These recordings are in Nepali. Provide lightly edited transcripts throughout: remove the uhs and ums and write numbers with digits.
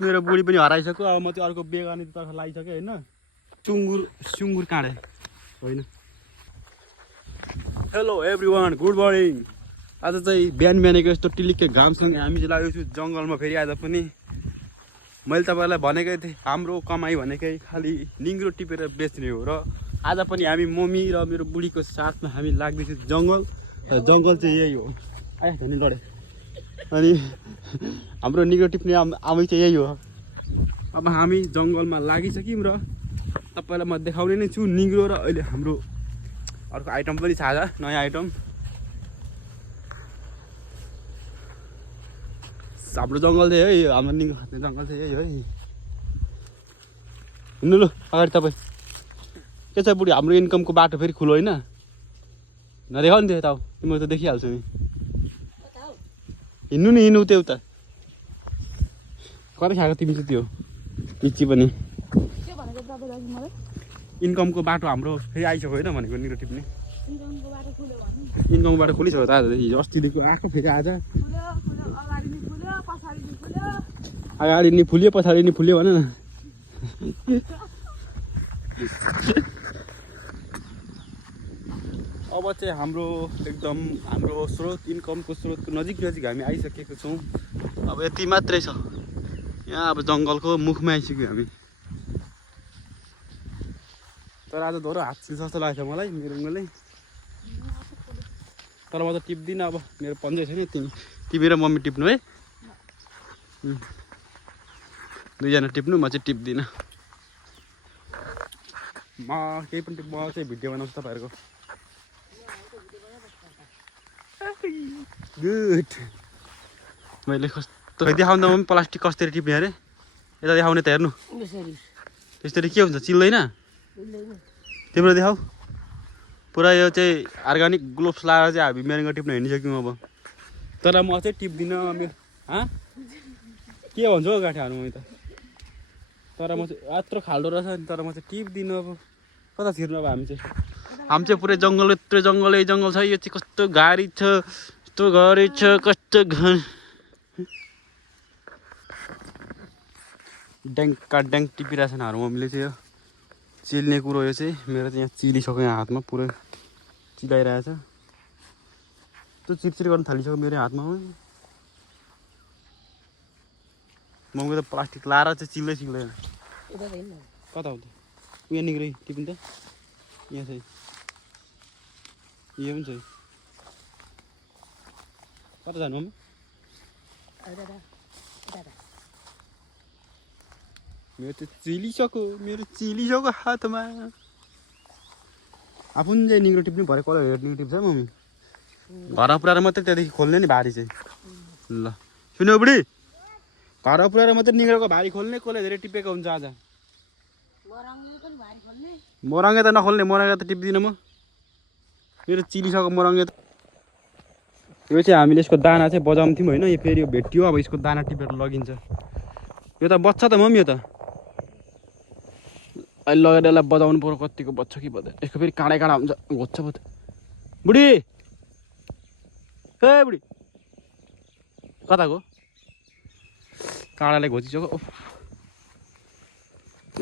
मेरो बुढी पनि हराइसक्यो। अब म चाहिँ अर्को बिहे गर्नेतर्फ लागिसकेँ होइन। सुँगुर काँडे होइन। Hello everyone, good morning. आज चाहिँ बिहानको यस्तो टिलिक्के घामसँग हामी चाहिँ लागेको छु जङ्गलमा। फेरि आज पनि मैले तपाईँलाई भनेकै थिएँ हाम्रो कमाइ भनेकै खालि निङ्ग्रो टिपेर बेच्ने हो। र आज पनि हामी मम्मी र मेरो बुढीको साथमा हामी लाग्दैछौँ जङ्गल। जङ्गल चाहिँ यही हो। आयो धनी लडे। अनि हाम्रो निग्रो टिप्ने आमै चाहिँ यही हो। अब हामी जङ्गलमा लागिसक्यौँ र तपाईँलाई म देखाउने नै छु निग्रो। र अहिले हाम्रो अर्को आइटम पनि छ, आज नयाँ आइटम। हाम्रो जङ्गल चाहिँ है, हाम्रो निग्रो खाने जङ्गल चाहिँ यही है। हिँड्नु लु अगाडि। तपाईँ के छ बुढी, हाम्रो इन्कमको बाटो फेरि खुलो होइन? नदेखाउ नि त्यो यता, म त देखिहाल्छु नि। हिँड्नु नि, हिँड्नु त्यो उता। कतै खाएको तिमी चाहिँ त्यो पिच्ची पनि। इन्कमको बाटो हाम्रो फेरि आइसक्यो होइन भनेको निग्रो टिप्ने। इन्कमको बाटो खोलिसक्यो त आज। हिजो अस्तिदेखि आएको फेरि आज। अगाडि नि फुल्यो पछाडि नि फुल्यो भन न। अब चाहिँ हाम्रो एकदम हाम्रो स्रोत, इन्कमको स्रोतको नजिक हामी आइसकेको छौँ। अब यति मात्रै छ यहाँ। अब जङ्गलको मुखमा आइसक्यो हामी। तर आज धोरो हात छिल्छ जस्तो लागेको छ मलाई मेरो उङ्गलले। तर म त टिप्दिनँ। अब मेरो पन्जै छैन। तिमी र मम्मी टिप्नु है। दुईजना टिप्नु, म चाहिँ टिप्दिनँ। म केही पनि म चाहिँ भिडियो बनाउँछु तपाईँहरूको। गुड। मैले कस्तो देखाउँदा पनि प्लास्टिक कसरी टिप्ने अरे। यता देखाउने त हेर्नु। त्यसरी के हुन्छ, चिल्दैन? तिम्रो देखाऊ। पुरा यो चाहिँ अर्ग्यानिक ग्लोभ्स लगाएर चाहिँ हामी मेरेङ्गो टिप्न हिँडिसक्यौँ अब। तर म चाहिँ टिप्दिनँ। के भन्छ हौ गाठी हाल्नु त। तर म चाहिँ यत्रो खाल्डो रहेछ नि। तर म चाहिँ टिप्दिनँ। अब कता छिर्नु अब हामी चाहिँ पुरै जङ्गल, यत्रो जङ्गलै जङ्गल छ। यो चाहिँ कस्तो गाडी छ, कस्तो घरै छ, कस्तो घर। ड्याङ्का ड्याङ टिपिरहेछन् हाम्रो मम्मीले चाहिँ। यो चिल्ने कुरो यो चाहिँ मेरो चाहिँ यहाँ चिलिसक्यो। यहाँ हातमा पुरै चिलाइरहेछ। त्यो चिरचिर गर्न थालिसक्यो मेरो हातमा। मम्मीले त प्लास्टिक लाएर चाहिँ चिल्दैन। कता हो त यहाँ निग्रै टिपिन्छ। यहाँ चाहिँ यो पनि छ। कता जानु मम्मी? मेरो त चिलिसक्यो हातमा। आफू चाहिँ निग्रो टिप्नु भरे कलर हेरेर निग्रो टिप्छ मम्मी। घरमा पुऱ्याएर मात्रै त्यहाँदेखि खोल्ने नि भारी चाहिँ। ल सुन्यो बुढी, घरमा पुऱ्याएर मात्रै निग्रोको भारी खोल्ने। कसले धेरै टिपेको हुन्छ आज। मोरङ्गे त नखोल्ने, मोरङ्गे त टिप्दिनँ म। मेरो चिलिसक्यो मोरङ्गे त। यो चाहिँ हामीले यसको दाना चाहिँ बजाउँथ्यौँ होइन। यो फेरि यो भेटियो। अब यसको दाना टिपेर लगिन्छ। यो त बच्छ त मम्मी। यो त अहिले लगेर यसलाई बजाउनु पर्यो। कतिको बच्छ कि बच्छ। यसको फेरि काँडा हुन्छ, घोच्छ बच्छ। बुढी हे बुढी कता गयो? काँडाले घोचिसक्यो।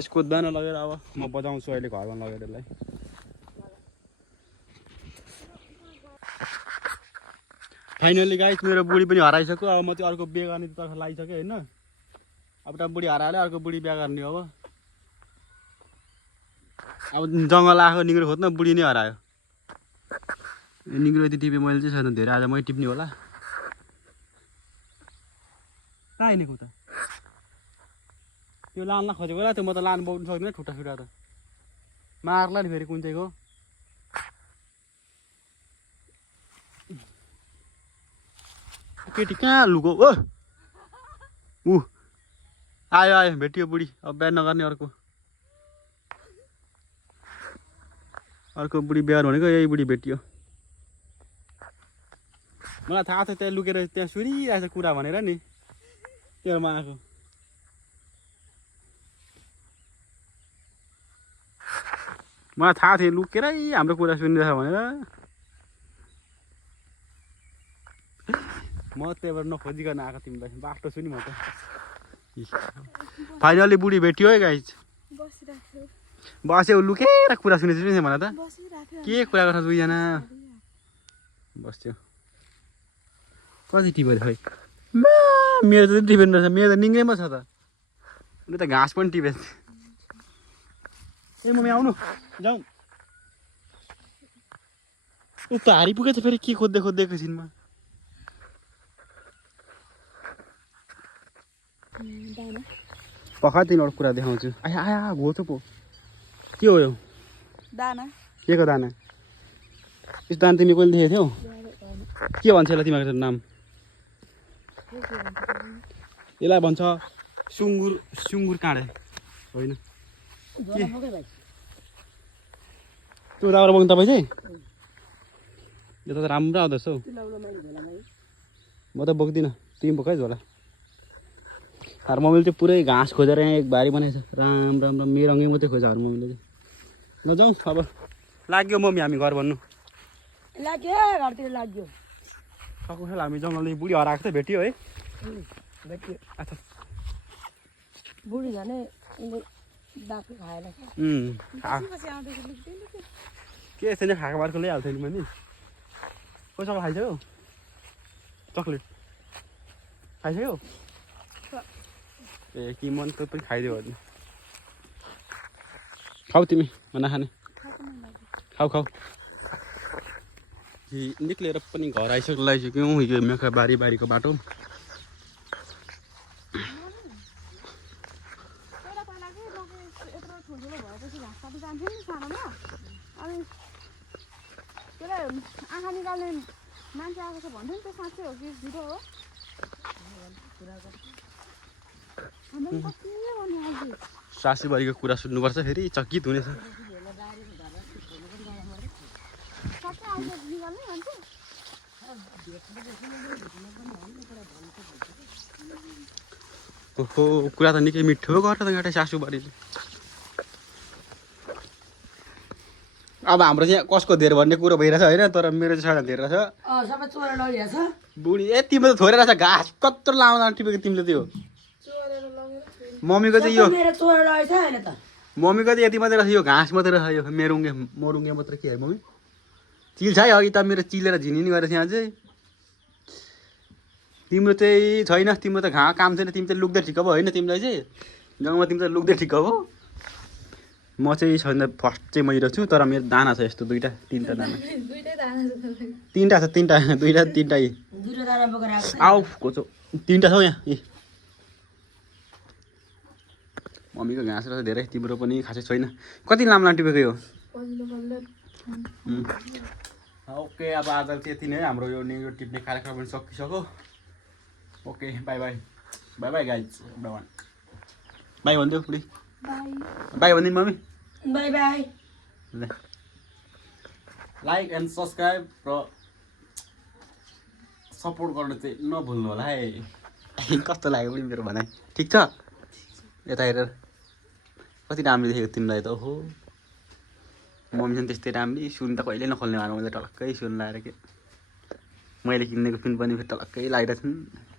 यसको दाना लगेर अब म बजाउँछु अहिले घरमा लगेर यसलाई। फाइनली गाइस मेरो बुढी पनि हराइसक्यो। अब म चाहिँ अर्को बिहे गर्नेतर्फ लागिसकेँ होइन। अब त बुढी हरायो, अर्को बुढी बिहे गर्ने अब। अब जङ्गल आएको निग्रो खोज्न, बुढी नै हरायो। निग्रो यति टिपेँ मैले चाहिँ छैन धेरै। आज मै टिप्ने होला। कहाँ हिँडेको त? त्यो लान खोजेको होला। त्यो म त लान बोक्नु सक्दिनँ ठुटा त। मार्ला नि फेरि कुन चाहिँको। केटी कहाँ लुको? आयो भेटियो बुढी। अब बिहा नगर्ने अर्को बुढी बिहार भनेको यही बुढी भेटियो। मलाई थाहा छ त्यहाँ लुकेर त्यहाँ सुनिरहेछ कुरा भनेर नि। तेरोमा आएको मलाई थाहा थियो लुकेरै हाम्रो कुरा सुनिरहेछ भनेर। म त्यहाँबाट नखोजिकन आएको तिमीलाई बाटो छु नि म त। फाइनली बुढी भेट्यो है गाइज बस्यो लुकेर कुरा सुनेछु नि मलाई त के कुरा गर्छ दुईजना बस्यो कति टिपेर खै मेरो त टिपेन रहेछ मेरो त निङ्गैमा छ त उसले त घाँस पनि टिपेछ ए मम्मी आउनु जाउँ ऊ त हारी पुगेछ फेरि के खोज्दै खोज्दै एकैछिनमा पख तिनीहरू कुरा देखाउँछु आया आया घोचो पो के हो यो दाना के को दाना यस्तो दाना तिमी कहिले देखेको थियौ के भन्छ यसलाई तिमीहरूको नाम यसलाई भन्छ सुँगुर सुँगुर काँडे होइन त्यो उताबाट बोक्नु तपाईँ चाहिँ यो त राम्रो आउँदैछ हौ म त बोक्दिनँ तिमी बोक है झोला हार मम्मीले चाहिँ पुरै घाँस खोजेर यहाँ एक बारी बनाएछ राम राम राम मेरो रङ्गै मात्रै खोज्छ हार मम्मीले चाहिँ नजाउँ अब लाग्यो मम्मी हामी घर भन्नु लाग्यो घरतिर लाग्यो सक्नु खेल हामी जङ्गलले बुढी हराएको थियो भेट्यो है भेट्यो अच्छा बुढी झनै बाक्लो खाएर के छैन खाएको बारको ल्याइहाल्थ्यो नि मैले पैसा खाइसक्यो चक्लेट खाइसक्यो ए कि मन त पनि खाइदियो भने खाऊ तिमी मना खाने खाऊ खाऊ निक्लेर पनि घर आइसक्यौँ हिजो मेका बारीको बाटो आँखा निकाल्ने मान्छे आएको छ भन्थ्यो नि त साँच्चै हो कि झुटो हो सासूबारीको कुरा सुन्नुपर्छ फेरि चकित हुनेछ ओहो कुरा त निकै मिठो गर्छ त गाँटे सासूबारीले अब हाम्रो चाहिँ कसको धेर भन्ने कुरो भइरहेछ होइन तर मेरो चाहिँ सानो धेर रहेछ सबै चोरेर लगिरहेछ बुढी ए तिम्रो त थोरै रहेछ घाँस कत्रो लाउँदा टिपेको तिमीले त्यो मम्मीको चाहिँ यो मम्मीको चाहिँ यति मात्रै रहेछ यो घाँस मात्रै रहेछ यो मोरुङ्गे मात्रै के मम्मी चिल छ है अघि त मेरो चिलेर झिनिनी गरेर यहाँ चाहिँ तिम्रो चाहिँ छैन तिम्रो त काम छैन तिमी चाहिँ लुक्दै ठिक भयो होइन तिमीलाई चाहिँ जङ्गलमा तिमी चाहिँ लुक्दै ठिक हो म चाहिँ छैन फर्स्ट चाहिँ मैले छु तर मेरो दाना छ यस्तो तिनवटा दाना तिनवटा छ दुईवटा आऊ खोचो तिनवटा छ यहाँ ए मम्मीको घाँस रहेछ धेरै तिम्रो पनि खासै छैन कति लामो टिपेको यो ओके अब आज चाहिँ यति नै हाम्रो यो टिप्ने कार्यक्रम पनि सकिसक्यो okay by by by by guys by भनिदियो बुढी बाई भनिदिनु mummy by by like and subscribe र सपोर्ट गर्नु चाहिँ नभुल्नु होला है कस्तो लाग्यो पनि मेरो भनाइ ठिक छ यता हेरेर कति राम्रो देखेको तिमीलाई त ओहो मम्मी पनि त्यस्तै राम्री सुन त कहिले नखोल्ने भएर मैले टलक्कै सुन लगाएर के मैले किनेको पिन पनि फेरि टलक्कै लगाइरहेको छु